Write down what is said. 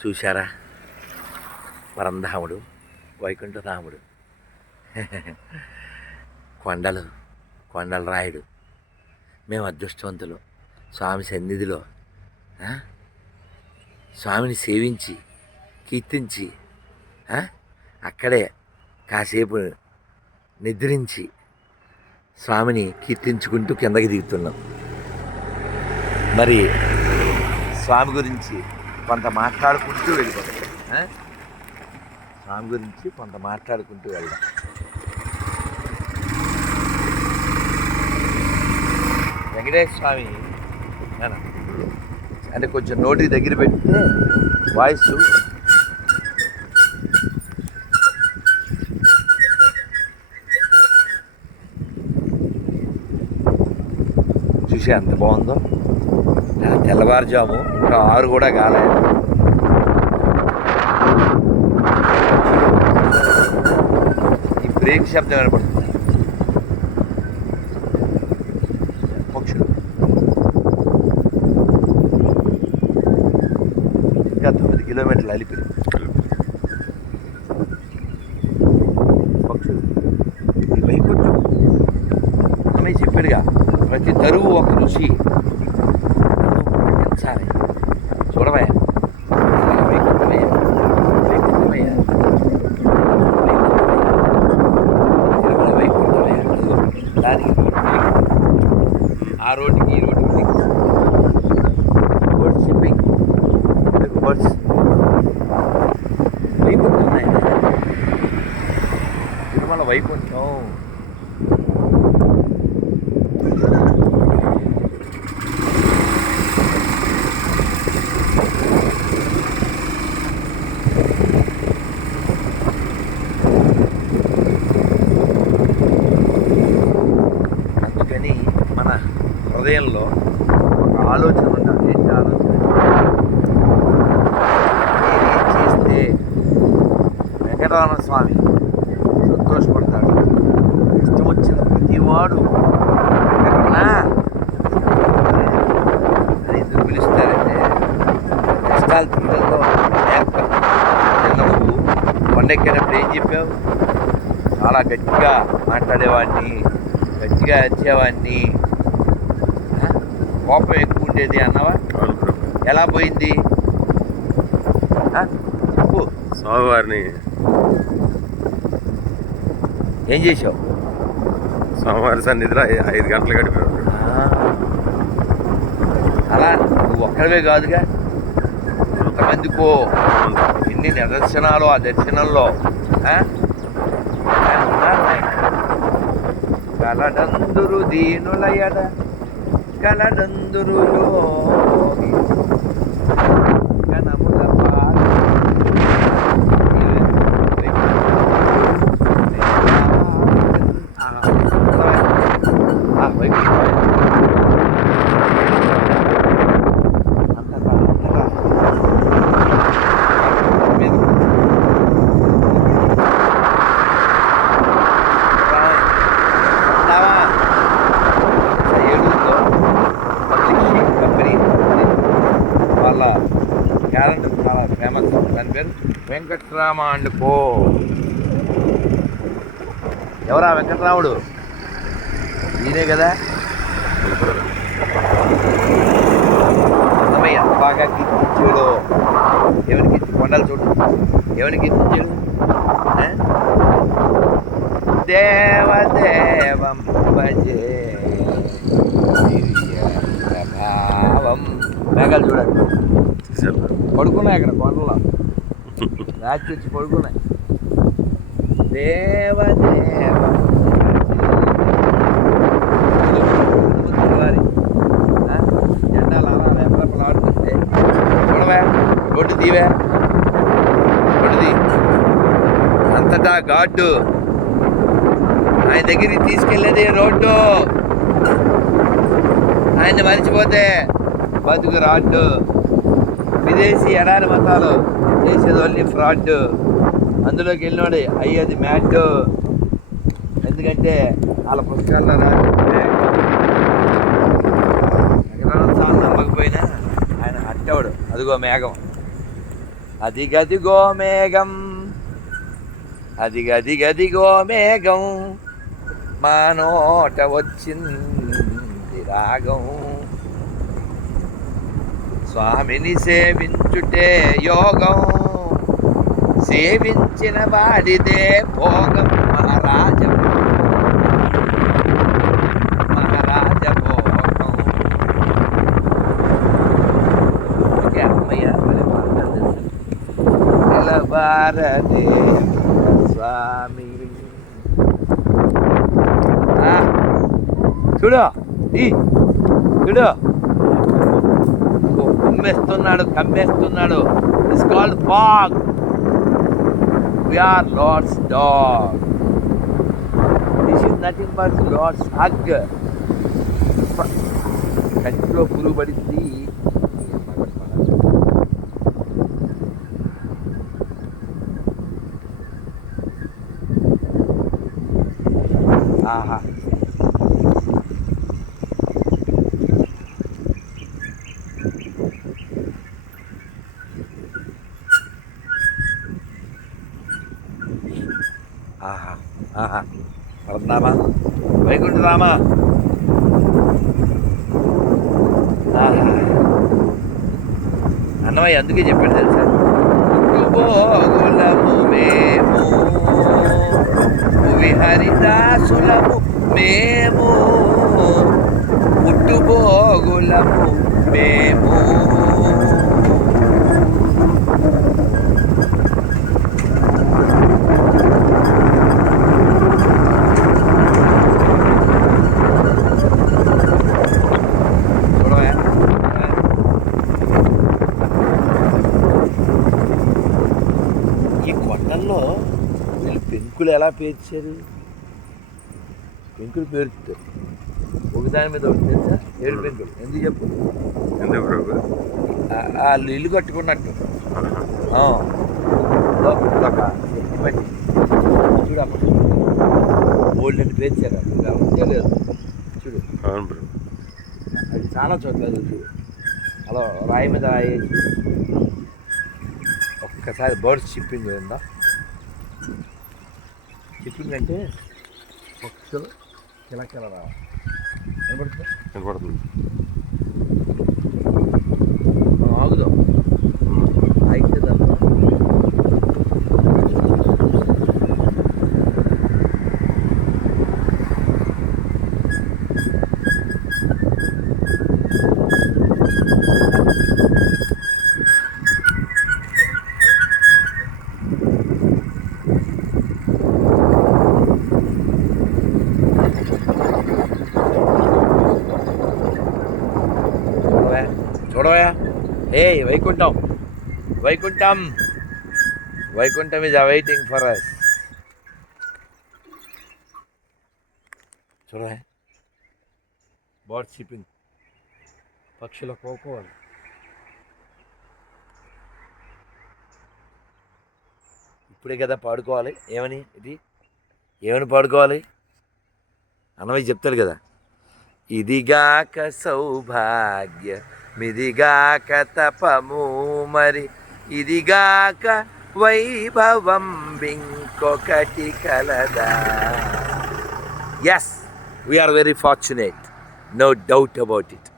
చూశారా? పరంధాముడు వైకుంఠరాముడు కొండలు కొండల రాయుడు మేము అదృష్టవంతులు. స్వామి సన్నిధిలో స్వామిని సేవించి కీర్తించి అక్కడే కాసేపు నిద్రించి స్వామిని కీర్తించుకుంటూ కిందకి దిగుతున్నాం. మరి స్వామి గురించి కొంత మాట్లాడుకుంటూ వెళ్ళిపోతాం. స్వామి గురించి కొంత మాట్లాడుకుంటూ వెళ్దాం. వెంకటేశ్వర స్వామి అంటే కొంచెం నోటికి దగ్గర పెడితే వాయిస్. చూసే ఎంత బాగుందో? తెల్లవారుజాము ఇంకా ఆరు కూడా కాలే. ఈ బ్రేక్ శబ్దం వినపడుతుంది? పక్షులు ఇంకా తొమ్మిది కిలోమీటర్లు అలిపి పక్షులు ఈ వైకుంఠం. అమ్మాయి చెప్పాడుగా ప్రతి తరువు ఒక రుచి చూడవే వైకుంఠమయ్య వైకుంఠమయ్య తిరుమల వైకుంఠమయ్య అదిగో, దానికి ఆ రోడ్డుకి ఈ రోడ్డుకి బర్డ్స్ షిప్పింగ్ బర్డ్స్ వైకుంఠం నాయన. తిరుమల వైకుంఠం వెంకటరమణ స్వామి. సంతోషపడతాడు. ఇష్టం వచ్చిన ప్రతివాడు వెంకటరమణ. అని ఎందుకు పిలుస్తారంటే కష్టాలు తీరంలో నేర్పరు చిన్నప్పుడు కొండెక్కినప్పుడు ఏం చెప్పావు? చాలా గట్టిగా మాట్లాడేవాడిని గట్టిగా అరిచేవాడిని. ఆ? కోపం ఎక్కువ ఉండేది అన్నవా. ఎలా పోయింది? చెప్పు. స్వామివారిని ఏం చేసావు స్వామివారి సన్నిధిలో ఐదు గంటలు గడిపారు ఆ. అలా నువ్వు ఒక్కడవే కాదుగా. ఎంతమందికో ఎన్ని నిదర్శనాలు ఆ దర్శనంలో. కలడందురు దీనులయడ కలడందురు యోగి పేరు వెంకట్రామ అండ్ కో ఎవరా వెంకట్రాముడు? ఈయనే కదా? ఎంత బాగా కీర్తించాడు ఎవరికి కీర్తి కొండలు చూడు. ఎవరికి కీర్తించాడు? దేవదేవం భజే. ప్రభావం మేఘాలు చూడండి. పడుకున్నాయి అక్కడ కొండలో రాత్రి వచ్చి పడుకున్నాయి దేవ తెల్లారి ఆ? జెండాలు అలా రెపరెపలు ఆడుతుంటే చూడవే? రోడ్డు తీవే. రోడ్డు అంతటా ఘాటు ఆయన దగ్గరికి తీసుకెళ్ళేది రోడ్డు. ఆయన మర్చిపోతే బతుకు రాడ్డు. విదేశీ ఎడారి మతాలు చేసేది ఓన్లీ ఫ్రాడ్. అందులోకి వెళ్ళినోడే అయ్యేది మ్యాట్. ఎందుకంటే వాళ్ళ పుస్తకాల్లో రాసిందే. వెంకటరమణ నమ్మకపోయినా ఆయన అట్టేవాడు. అదిగో మేఘం. అది గదిగో మేఘం. అది గది గదిగో మేఘం. మా నోట వచ్చింది రాగం. స్వామిని సేవించుటే యోగం. సేవించిన వాడిదే భోగం. మహారాజ మహారాజ భోగం. ఓకే అమ్మయ్య మరి స్వామి. చూడు ఈ చూడు. కమ్మేస్తున్నాడు కమ్మేస్తున్నాడు. It's called fog we're lord's dog this is nothing but lord's hug కంటిలో పురుగు పడింది ఆహా ఆహా. ఆహా పరమనామా వైకుంఠరామా అన్నమయ్య అందుకే చెప్పాడు తెలుసా? పుట్టుబోగులము మేము. విహరిదాసులము మేము. పుట్టుబోగులము మేము చూడవా ఈ కొండల్లో వీళ్ళు పెంకులు ఎలా పేర్చారు? పెంకులు పేరుతారు. ఒకదాని మీద ఒకటి తెలుసా? ఏడు పెంకులు. ఎందుకు చెప్పు? ఎందుకు ప్రభు? వాళ్ళు ఇల్లు కట్టుకున్నట్టు. చూడు అప్పుడు ఓల్డ్ పేర్చారు. కాబట్టి తెలియదు చూడు. అది చాలా చోట్ల చూడు. అలా రాయి మీద రాయి ఒక్కసారి బర్డ్స్ షిప్పింగ్ ఉందా షిప్పింగ్ పక్షులు కిలకిల రావాలి కనబడుతుంది వినపడుతుంది మనం ఆగుదాం ఆగితే దాంట్లో చూడవా చూడవా ఏ Vaikuntham. Vaikuntham. Vaikuntham is awaiting for us చూడ బర్డ్ షిప్పింగ్ పక్షుల కోకోవాలి ఇప్పుడే కదా పాడుకోవాలి. ఏమని? ఇది? ఏమని పాడుకోవాలి? అన్నవి చెప్తారు కదా. ఇదిగాక సౌభాగ్య మిదిగాక తపము మరి. ఇదిగాక వైభవం ఇంకొకటి కలదా. Yes we're very fortunate no doubt about it